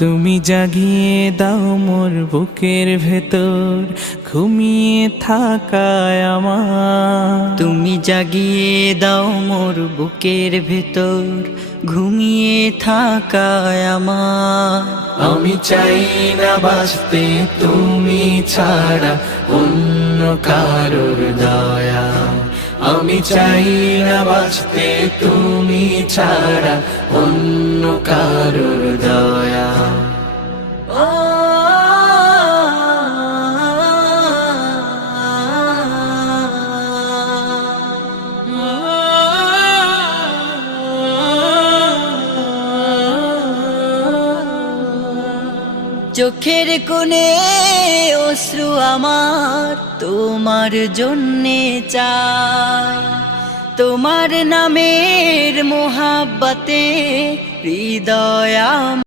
তুমি জাগিয়ে দাও মোর বুকের ভেতর ঘুমিয়ে থাকায় আমার। তুমি জাগিয়ে দাও মোর বুকের ভেতর ঘুমিয়ে থাকায় আমার। আমি চাই না বাঁচতে তুমি ছাড়া অন্য কারোর দয়া। আমি চাই না বাঁচতে তুমি ছাড়া অন্য কারোর দয়া। চোখের কোণে অশ্রু আমার তোমার জন্যে চাই, তোমার নামের মোহাব্বতে হৃদয়